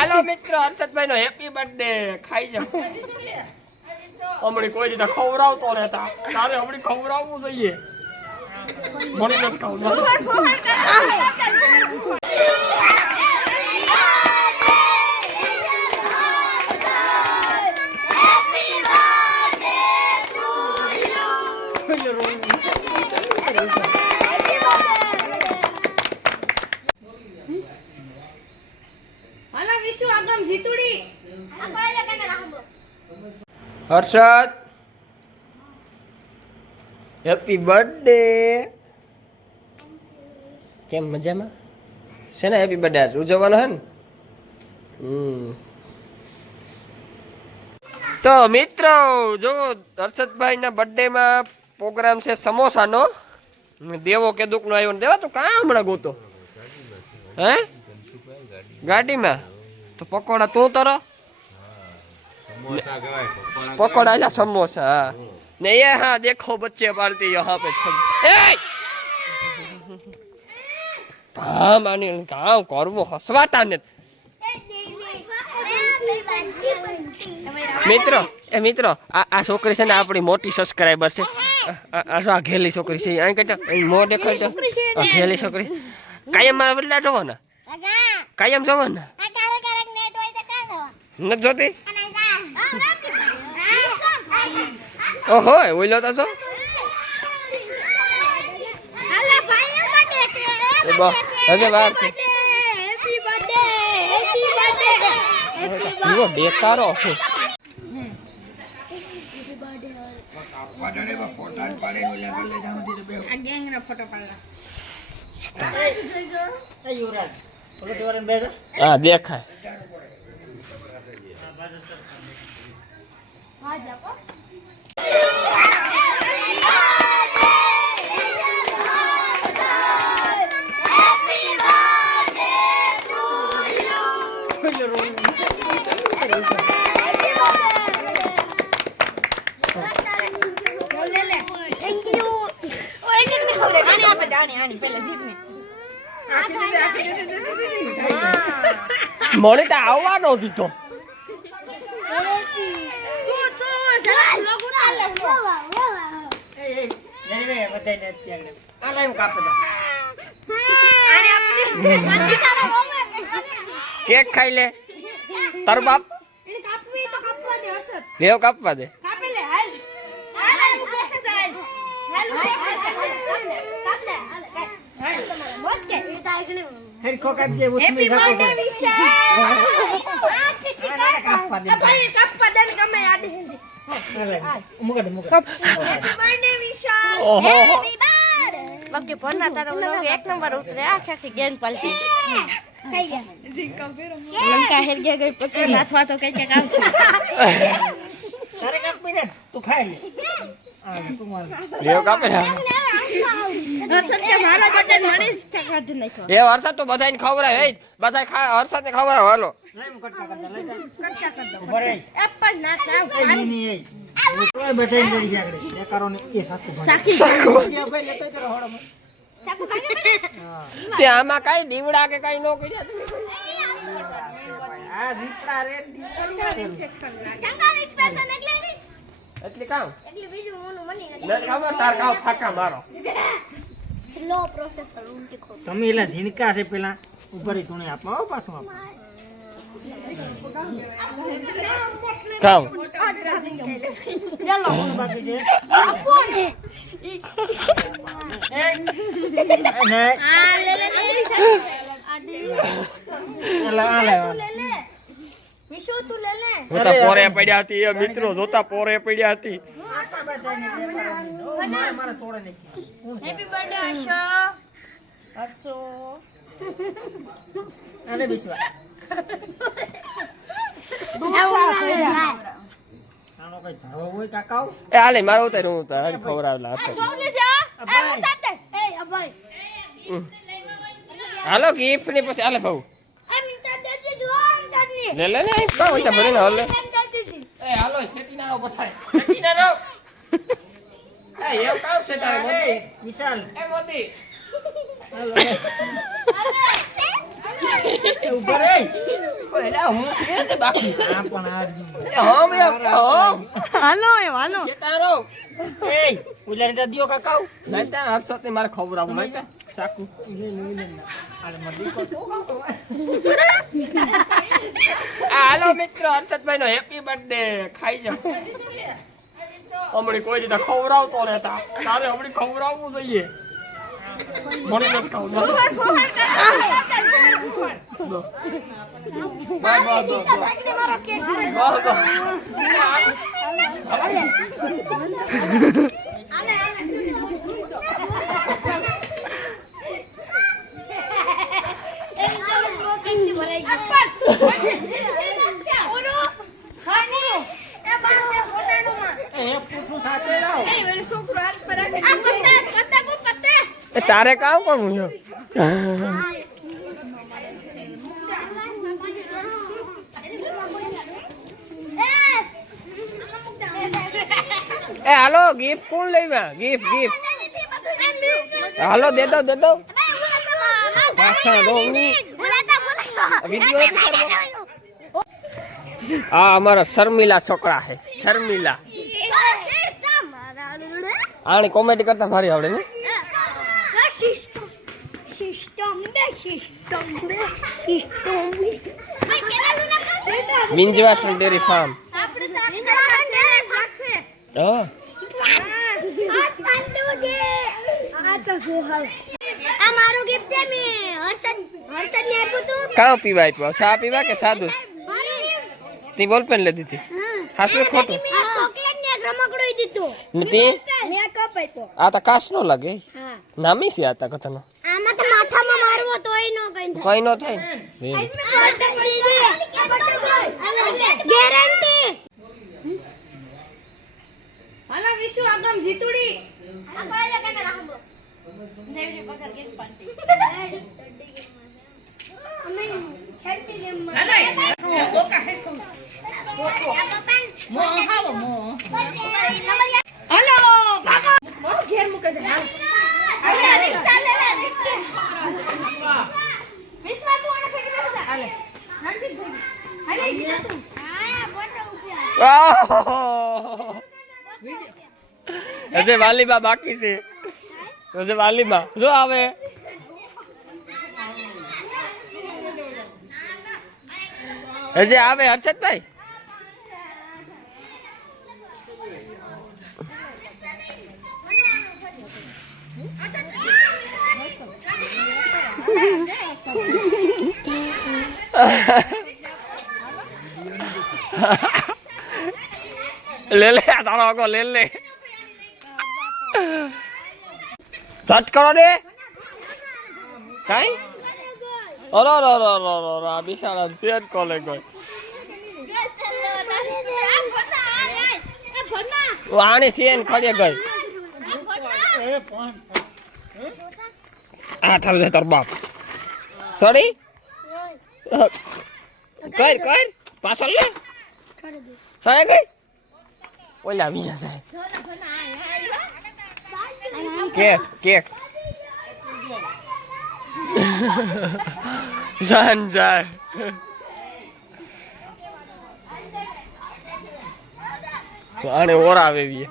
હાલો મિત્રો હર્ષદભાઈ નો happy birthday ખાઈ જાઓ. હમણાં કોઈ રીતે ખવડાવતો રહેતા. તારે હમણાં ખવડાવવું જોઈએ. મને નથી ખવડાવવું. હર્ષદ. હેપી બર્થડે કેમ મજામાં? છે ને હેપી બર્થડે આજ? ઉજવવાનો હે ને? તો મિત્રો, જો હર્ષદભાઈના બર્થડેમાં પ્રોગ્રામ છે સમોસાનો દેવો કે દુઃખનો આવ્યો ને દેવા તો કાં હમણાં ગોતો? હે? ગાડીમાં? તો પકોડા તું તરો. पकौड़ा या समोसा हाँ। नहीं ये हाँ देखो बच्चे पालती यहाँ पे सब ए! काम आने काम करवो हसवाता ने મિત્રો એ મિત્રો આ આ છોકરી છે ને આપણી મોટી સબસ્ક્રાઈબર છે આ- આ આ જો આ ઘેલી છોકરી છે અહીં કહેતો અહીં મોં દેખાય તો આ ઘેલી છોકરી કાયમ મારા બદલા જોવો ને કાયમ જોવો ને નથી જોતી ઓહો ઓઈલો તો છો. હજે વાર છે. એવો બેકારો છે. આ ગેંગના ફોટો પાડલા હા દેખાય. આની આપે દે, આની આની પહેલા જીતની મને તો આવવાનો દીધો તું તું જરા લોગો ના લે આ એમ કાપે આની આપે કેક ખાઈ લે. તારો બાપ? કાપવી કાપવા દે લેવ કાપવા દે. કાપી લે હાલ હાલ હાલ બેસે જાય હેપી બર્થડે વિશાલ ભાઈ કાપવા દે. ને ગમે આડી બાકી ભણના તારા એક નંબર ઉતરે આખી આખી ગેન પાલતી લંકા હેર ગયા ગઈ પછી નાથવા તો કઈ કઈ કામ છે હર્ષદ કે એ તો બધાને ખબર હે બધા ખા વરસાદ ને ખવડાય હાલો. એપલ ના કામ સાકી તે આમાં કઈ દીવડા કે કઈ નો કર્યા એટલે કામ નથી ખબર તાર કાવ ફાકા મારો તમે એલા ઝીણકા છે પેલા ઉપર તું આપો પાછું આપો કામ બાકી છે એ, ને, આ લે લે આ લે, આ લે. વિશુ તું લે લે. હું તો પોરે પડ્યા હતી એ મિત્રો જોતા પોરે પડ્યા હતી. મારે મારે તોડે નહીં હેપી બર્થડે હર્ષ એ મારો ઉતાર હું ઉતાર. ખવડાવેલા હાલો ગિફ્ટની પછી હાલે ભાऊ લે લે ને બા પૈસા ભરીને હાલે. એ હાલો શેટીનારો પછાય. શેટીનારો એ એવું કામ છે તારે મોદી? વિશાલ. એ મોતી ઊભો રે એલા હું છે છે બાકી? આ પણ આ હમ એ હમ. હાલો એ તારો એ ઉલારી નહીં ને મારે ખવડાવવું નહીં આ હાલો મિત્ર હર્ષદભાઈ નો હેપી બર્થડે ખાઈ જાઓ. હમણાં કોઈ રીતે ખવડાવતો રહેતા. તારે હમણાં ખવડાવવું જોઈએ. મને નથી ખવડાવવું. દો. બસ, બસ, બસ, બસ. બસ, બસ. એ પૂછું સાથે લાવ એ તારે કરવું છે? એ હાલો ગિફ્ટ કોણ લેવા? ગિફ્ટ ગિફ્ટ હાલો, દે દો દે દો. દો ની. વીડિયો નથી કરવો? આ અમારા શર્મિલા છોકરા છે. શર્મિલા. આની કોમેડી કરતા ભારી આવડે ને? વિંજવાસન ડેરી ફાર્મ હા. આ મારું ગિફ્ટ છે મે હર્ષદ હર્ષદ ને આપ્યું તું. કાં પીવા આપ્યો? સા પીવા કે સાદું. તી બોલ પેન લે દીધી હા હાસું ખોટું. મેં ચોકલેટ ને રમકડું દીધું. નતી મે કપ આપ્યો. આ તો કાસ નો લાગે. હા. નામી છે આ તો કથનો આમાં તો માથામાં મારવો તોય નો કઈ કઈ નો થાય. ગેરંટી હાલો વિશુ આગમ જીતુડી હાલો ભાગો બહુ ઘેર મૂકે છે હાલ. હાલે, રિક્ષા લે લે રિક્ષા વિશ્વા તું આને ફેંકી દે બધા. હાલે હાલજી ભાઈ. હાલે સીધા તું આહ! હજે વાલીબા બાકી છે. હજે વાલીબા. જો આવે. હજે આવે હર્ષદભાઈ? લે લે આ તારો આગો લે લે ઝટ કરો ને. કાઈ? અરે અરે અરે અરે અરે આ બિચારા સેજ કોલે ગઈ વાણી સેન ખડે ગઈ. આ થાવ જાય તાર બાપ. સોરી કર કર. પાછળ લે. સાયા ગઈ? ઓલા બીજા સાહેબ કેક કેક જાન જાય આને ઓરા આવે વીએ